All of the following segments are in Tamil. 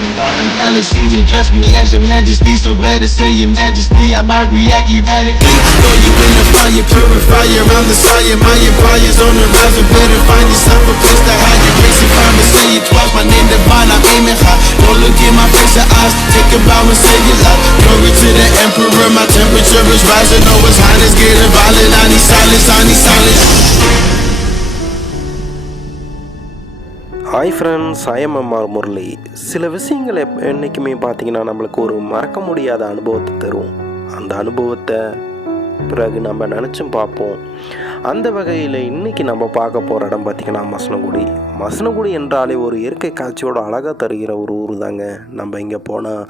LSD address me as your majesty, so better say your majesty. I might react erratically. Throw you in the fire, purifier. I'm the sire, my empire's on the rise. You better find yourself a place to hide your race. If I'm say it twice, my name divine, I'm aiming high. Don't look in my face or eyes, take a bow and say your life. Glory to the emperor, my temperature is rising. Oh, his highness getting violent. I need silence, I need silence. Hi friends, IMMR Murali. சில விஷயங்கள் என்றைக்குமே பார்த்திங்கன்னா நம்மளுக்கு ஒரு மறக்க முடியாத அனுபவத்தை தரும். அந்த அனுபவத்தை பிறகு நம்ம நினச்சும் பார்ப்போம். அந்த வகையில் இன்றைக்கி நம்ம பார்க்க போகிற இடம் பார்த்திங்கன்னா மசனகுடி. மசனகுடி என்றாலே ஒரு இயற்கை காட்சியோட அழகாக தருகிற ஒரு ஊர் தாங்க. நம்ம இங்கே போனால்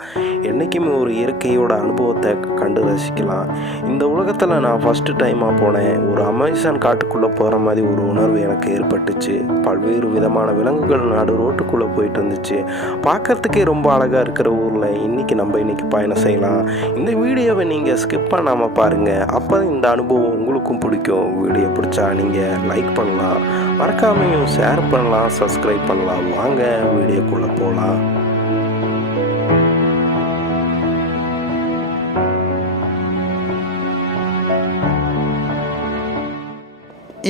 என்றைக்குமே ஒரு இயற்கையோட அனுபவத்தை கண்டு ரசிக்கலாம். இந்த உலகத்தில் நான் ஃபஸ்ட்டு டைமாக போனேன். ஒரு அமேசான் காட்டுக்குள்ளே போகிற மாதிரி ஒரு உணர்வு எனக்கு ஏற்பட்டுச்சு. பல்வேறு விதமான விலங்குகள் நடு ரோட்டுக்குள்ளே போயிட்டு இருந்துச்சு. பார்க்குறதுக்கே ரொம்ப அழகாக இருக்கிற ஊரில் இன்றைக்கி பயணம் செய்யலாம். இந்த வீடியோவை நீங்கள் ஸ்கிப் பண்ணாமல் பாருங்கள். அப்போ இந்த அனுபவம் உங்களுக்கும் பிடிக்கும். வீடியோ பிடிச்சா நீங்கள் லைக் பண்ணலாம், மறக்காமையும் ஷேர் பண்ணலாம், சப்ஸ்கிரைப் பண்ணலாம். வாங்க வீடியோக்குள்ளே போகலாம்.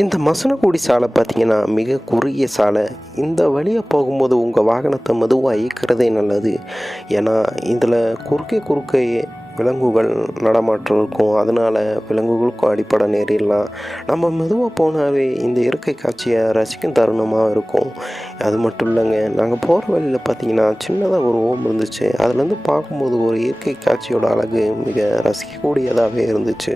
இந்த மசனகுடி சாலை பார்த்திங்கன்னா மிக குறுகிய சாலை. இந்த வழியாக போகும்போது உங்கள் வாகனத்தை மெதுவாக இயக்கிறதே நல்லது. ஏன்னா இதில் குறுக்கே விலங்குகள் நடமாட்டம் இருக்கும். அதனால் விலங்குகளுக்கும் அடிப்படை நேரிடலாம். நம்ம மெதுவாக போனாவே இந்த இயற்கை காட்சியை ரசிக்கும் தருணமாக இருக்கும். அது மட்டும் இல்லைங்க, நாங்கள் போகிற வழியில் பார்த்திங்கன்னா சின்னதாக ஒரு ஓம் இருந்துச்சு. அதுலேருந்து பார்க்கும்போது ஒரு இயற்கை காட்சியோட அழகு மிக ரசிக்கக்கூடியதாகவே இருந்துச்சு.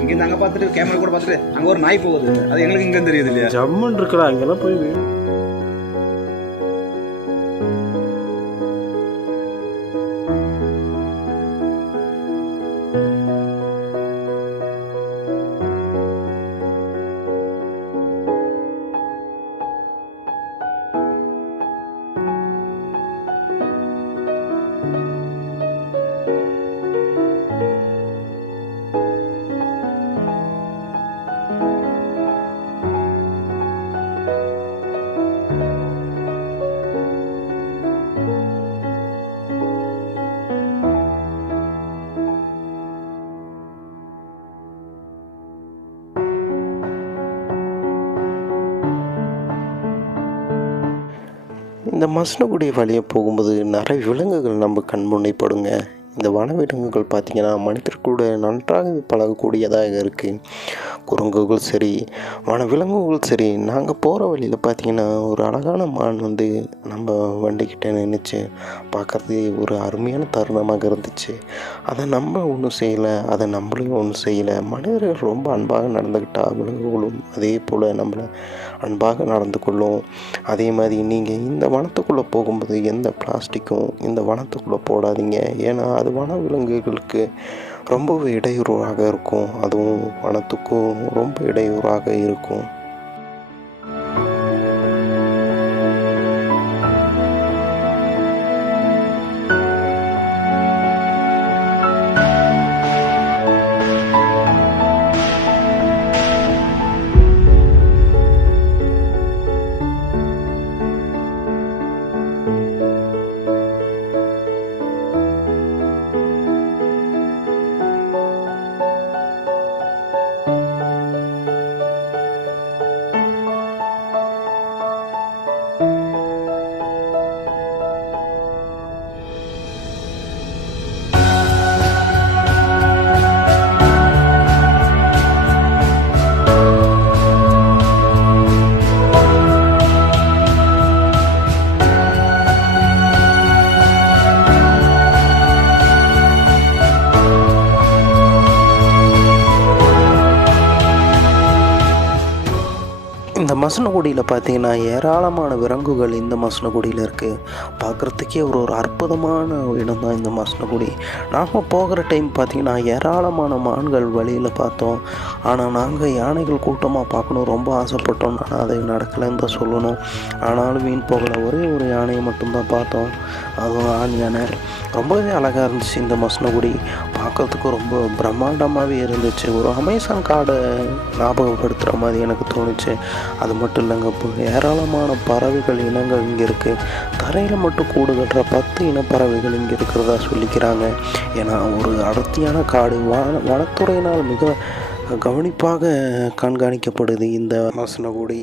இங்க அங்க பாத்துட்டு கேமரா கூட பாத்துட்டு அங்க ஒரு நாய் போகுது. அது எங்களுக்கு இங்க தெரியுது இல்லையா? ஜம்முன்னு இருக்கலாம். அங்கெல்லாம் போய் இந்த மசனகுடி வழியாக போகும்போது நிறைய விலங்குகள் நம்ம கண்முன்னைப்படுங்க. இந்த வனவிலங்குகள் பார்த்திங்கன்னா மனிதர் கூட நன்றாக பழகக்கூடியதாக இருக்குது. குரங்குகள் சரி, வனவிலங்குகள் சரி. நாங்கள் போகிற வழியில் பார்த்திங்கன்னா ஒரு அழகான மான் நம்ம வண்டிக்கிட்ட நின்றுச்சு. பார்க்குறதே ஒரு அருமையான தருணமாக இருந்துச்சு. அதை நம்ம ஒன்றும் செய்யலை, அதை நம்மளையும் ஒன்றும் செய்யலை. மனிதர்கள் ரொம்ப அன்பாக நடந்துக்கிட்டால் விலங்குகளும் அதே போல் நம்மளை அன்பாக நடந்து கொள்ளும். அதே மாதிரி நீங்கள் இந்த வனத்துக்குள்ளே போகும்போது எந்த பிளாஸ்டிக்கும் இந்த வனத்துக்குள்ளே போடாதீங்க. ஏன்னா அது வனவிலங்குகளுக்கு ரொம்பவே இடையூறாக இருக்கும். அதுவும் வனத்துக்கும் ரொம்ப இடையூறாக இருக்கும். மசனகுடியில் பார்த்தீங்கன்னா ஏராளமான விலங்குகள் இந்த மசனகுடியில் இருக்குது. பார்க்குறதுக்கே ஒரு அற்புதமான இடம் தான் இந்த மசனகுடி. நாங்கள் போகிற டைம் பார்த்திங்கன்னா ஏராளமான மான்கள் வழியில் பார்த்தோம். ஆனால் நாங்கள் யானைகள் கூட்டமாக பார்க்கணும் ரொம்ப ஆசைப்பட்டோம். ஆனால் அது நடக்கலைன்னு தான் சொல்லணும். ஆனாலும் வீண் போகலை. ஒரே ஒரு யானையை மட்டும்தான் பார்த்தோம். அதுவும் ஆண் யானை. ரொம்பவே அழகாக இருந்துச்சு இந்த மசனகுடி. பார்க்குறதுக்கு ரொம்ப பிரம்மாண்டமாகவே இருந்துச்சு. ஒரு அமேசான் காடை ஞாபகப்படுத்துகிற மாதிரி எனக்கு தோணுச்சு. அது மட்டும் இல்லைங்க, இப்போ ஏராளமான பறவைகள் இனங்கள் இங்கே இருக்குது. தரையில் மட்டும் கூடு கட்டுற 10 இன பறவைகள் இங்கே இருக்கிறதா சொல்லிக்கிறாங்க. ஏன்னா ஒரு அடர்த்தியான காடு வனத்துறையினால் மிக கவனிப்பாக கண்காணிக்கப்படுது இந்த மசனகுடி.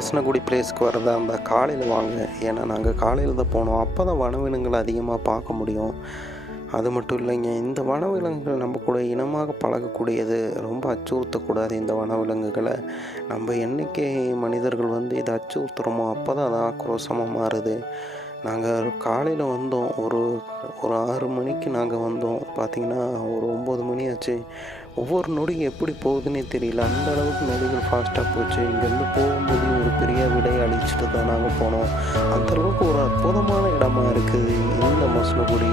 மசனகுடி பிளேஸ்க்கு வரதா இருந்தால் காலையில் வாங்க. ஏன்னா நாங்கள் காலையில் தான் போனோம். அப்போ தான் வனவிலங்குகளை அதிகமாக பார்க்க முடியும். அது மட்டும் இல்லைங்க, இந்த வனவிலங்குகள் நம்ம கூட இனமாக பழகக்கூடியது. ரொம்ப அச்சுறுத்தக்கூடாது இந்த வனவிலங்குகளை. நம்ம என்றைக்கு மனிதர்கள் இதை அச்சுறுத்துகிறோமோ அப்போ தான் அது ஆக்ரோஷமாக மாறுது. நாங்கள் காலையில் வந்தோம். ஒரு 6 மணிக்கு நாங்கள் வந்தோம். பார்த்திங்கன்னா ஒரு 9 மணி ஆச்சு. ஒவ்வொரு நொடியும் எப்படி போகுதுன்னே தெரியல. அந்த அளவுக்கு நொடிகள் ஃபாஸ்ட்டாக போச்சு. இங்கேருந்து போகும்போது ஒரு பெரிய விடையை அழிச்சிட்டு தான் நாங்கள் போனோம். அந்தளவுக்கு ஒரு அற்புதமான இடமா இருக்குது இந்த மசனகுடி.